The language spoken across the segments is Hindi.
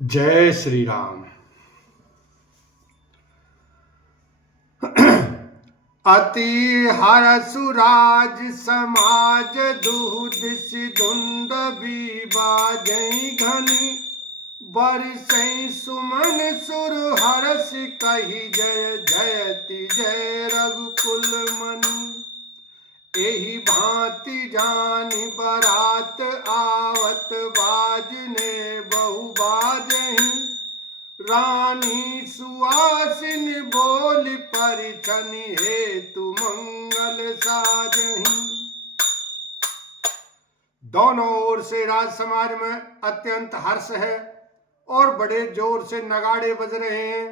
जय श्री राम। अति हरसुराज समाज दुहुदिश धुंद बाजई घनी बरसई सुमन सुर हरस कही जय जयति जय रघुकुल मनि। एहि भांति जानि बरात आवत बाजने बहु बाजही रानी सुआसिन बोल परिछनि हेतु मंगल साजही। दोनों ओर से राज समाज में अत्यंत हर्ष है और बड़े जोर से नगाड़े बज रहे हैं।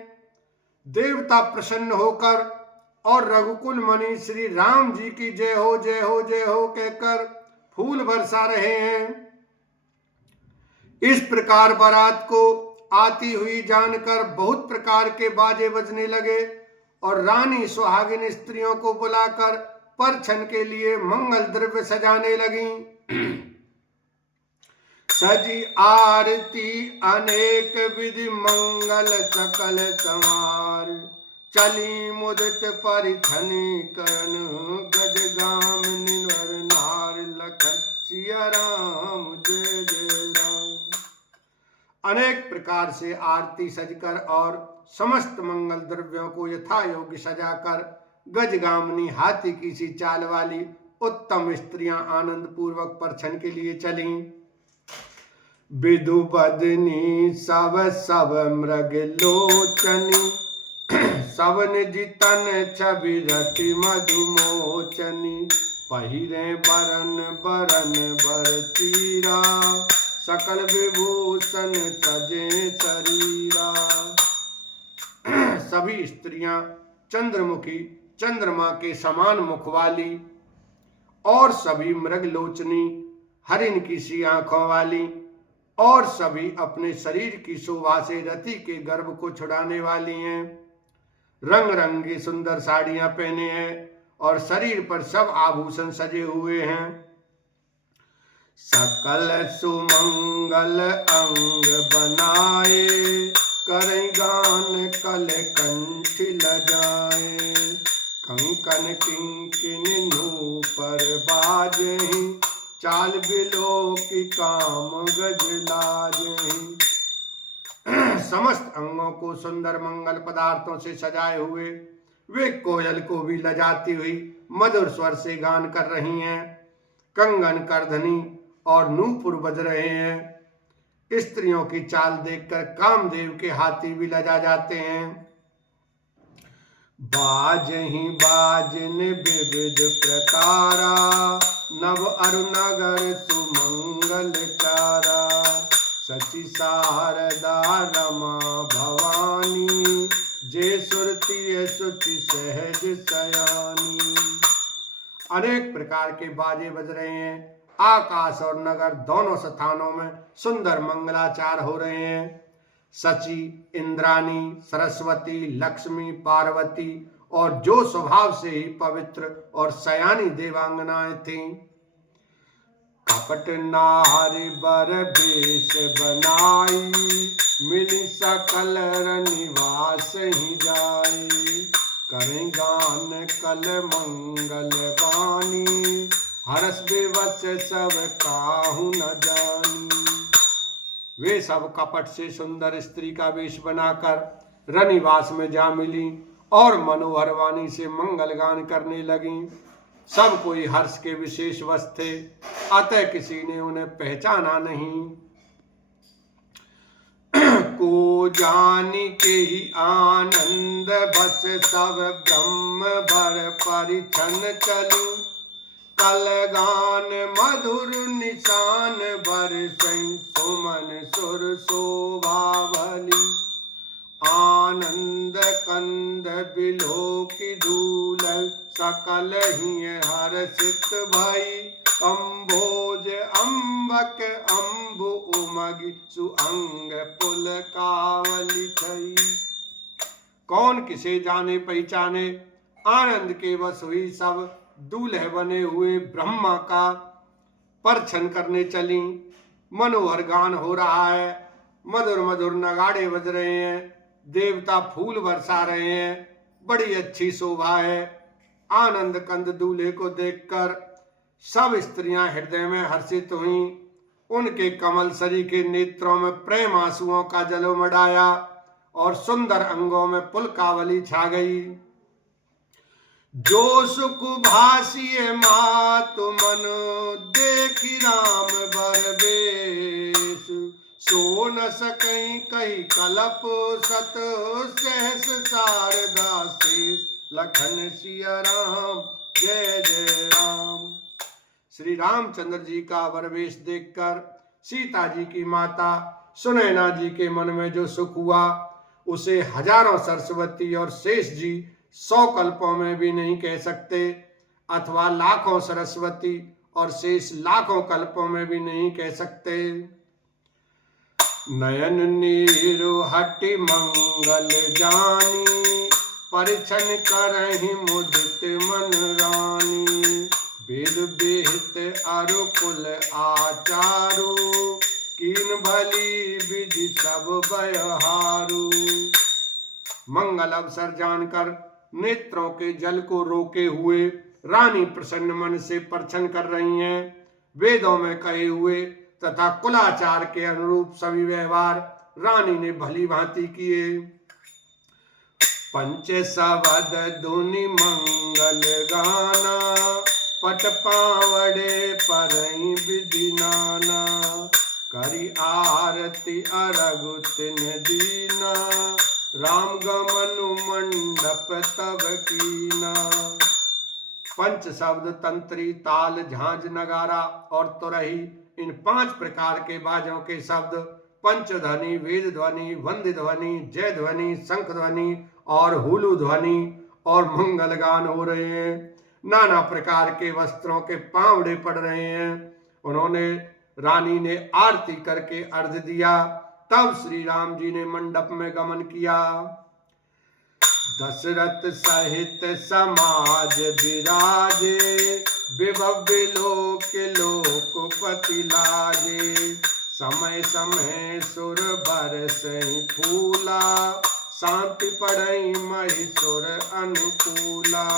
देवता प्रसन्न होकर और रघुकुल मणि श्री राम जी की जय हो जय हो जय हो कहकर फूल बरसा रहे हैं। इस प्रकार बारात को आती हुई जानकर बहुत प्रकार के बाजे बजने लगे और रानी सुहागिन स्त्रियों को बुलाकर परछन के लिए मंगल द्रव्य सजाने लगी। सजी आरती अनेक विधि मंगल सकल समार चली मुदित परिछनि करन गजगामिनी नर नार लखन सिया राम जय जय राम। अनेक प्रकार से आरती सजकर और समस्त मंगल द्रव्यों को यथा योग्य सजाकर गजगामिनी हाथी की सी चाल वाली उत्तम स्त्रियां आनंद पूर्वक परछन के लिए चलीं। विधु बदनी सब सब मृग लोचनी सवन जितन छवि रति मधुमोचनी पहिरे बरन बरन बर चीरा सकल विभूषण सजे शरीरा। सभी स्त्रियां चंद्रमुखी चंद्रमा के समान मुख वाली और सभी मृगलोचनी हरिण की सी आंखों वाली और सभी अपने शरीर की शोभा से रति के गर्भ को छुड़ाने वाली हैं। रंग रंगी सुंदर साड़ियां पहने हैं और शरीर पर सब आभूषण सजे हुए हैं। सकल सुमंगल अंग बनाए करें गान कल कंठ लजाए कंकन किंकिन नूपर बाजही चाल बिलो की काम गजलाजही। समस्त अंगों को सुंदर मंगल पदार्थों से सजाए हुए वे कोयल को भी लजाती हुई मधुर स्वर से गान कर रही हैं। कंगन करधनी और नूपुर बज रहे हैं। स्त्रियों की चाल देखकर कामदेव के हाथी भी लजा जाते हैं। बाजही बाजन विविध प्रकारा नव अरुनगर सुमंगल चारा सची शारदा रमा भवानी जे सुरती सुचि सहज सयानी। अनेक प्रकार के बाजे बज रहे हैं। आकाश और नगर दोनों स्थानों में सुंदर मंगलाचार हो रहे हैं। सची इंद्रानी सरस्वती लक्ष्मी पार्वती और जो स्वभाव से ही पवित्र और सयानी देवांगनाएं थीं। कपट नारी बर भेष बनाई मिली सकल निवास ही जाए करें गान कल मंगल वाणी हर्ष विवश सब काहू न जानी। वे सब कपट से सुंदर स्त्री का वेश बनाकर रनिवास में जा मिली और मनोहर वाणी से मंगल गान करने लगी। सब कोई हर्ष के विशेष वश थे, अतः किसी ने उन्हें पहचाना नहीं। को जानी के ही आनंद बस सब ब्रह्म भर परिछन चलू कल गान मधुर निशान बरसई सुमन सुर शोभावली आनंद कंद बिलो की धूल सकल ही हर्षित भई अम्भोज अम्बक अम्बु उमगी सुअंग पुल कावली थई। कौन किसे जाने पहचाने आनंद के वश हुई सब दूल्हे बने हुए ब्रह्मा का परछन करने चली। मनोहर गान हो रहा है मधुर मधुर नगाड़े बज रहे हैं, देवता फूल बरसा रहे हैं, बड़ी अच्छी शोभा है। आनंद कंद दूल्हे को देखकर सब स्त्रियां हृदय में हर्षित हुईं। उनके कमल सरी के नेत्रों में प्रेम आंसुओं का जल उमड़ और सुंदर अंगों में पुलकावली छा गई। जो सुख भासिए मातु मन देखी राम बर बेश, सो न सकई कही कलप सत सहस शारदा शेष, लखन सिया राम जय जय राम। श्री रामचंद्र जी का वरवेश देखकर सीता जी की माता सुनैना जी के मन में जो सुख हुआ उसे हजारों सरस्वती और शेष जी 100 कल्पों में भी नहीं कह सकते, अथवा लाखों सरस्वती और शेष लाखों कल्पों में भी नहीं कह सकते। नयन नीरु हटि मंगल जानी, परिछन करहि मुदित मन रानी, वेद विहित अरु कुल आचारु, कीन भली विधि सब बयहारू। मंगल अवसर जानकर नेत्रों के जल को रोके हुए रानी प्रसन्न मन से परछन कर रही हैं। वेदों में कहे हुए तथा कुलाचार के अनुरूप सभी व्यवहार रानी ने भली भांति किए। पंच सबद दुनि मंगल गाना, पट पावड़े परई विधि नाना, करी आरती अरगु तिन दीना, राम गमनु मंडप तब कीना। पंच शब्द तंत्री ताल झांझ नगारा और तुरही, इन 5 प्रकार के बाजों के शब्द पंचध्वनि, वेद ध्वनि, वंद्य ध्वनि, जय ध्वनि, शंख ध्वनि और हुलु ध्वनि और मंगल गान हो रहे हैं। नाना प्रकार के वस्त्रों के पावड़े पड़ रहे हैं। उन्होंने रानी ने आरती करके अर्घ दिया। तब श्री राम जी ने मंडप में गमन किया। दशरथ सहित समाज विराजे, विभव विलोक लोकपति लाजे, समय समय सुर बरसई फूला, शांति पड़ई महिषुर अनुकूला।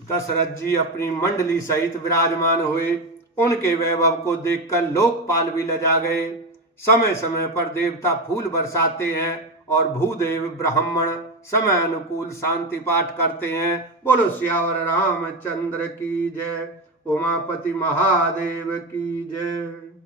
दशरथ जी अपनी मंडली सहित विराजमान हुए। उनके वैभव को देखकर लोकपाल भी लजा गए। समय समय पर देवता फूल बरसाते हैं और भूदेव ब्राह्मण समय अनुकूल शांति पाठ करते हैं। बोलो सियावर रामचंद्र की जय, उमापति महादेव की जय।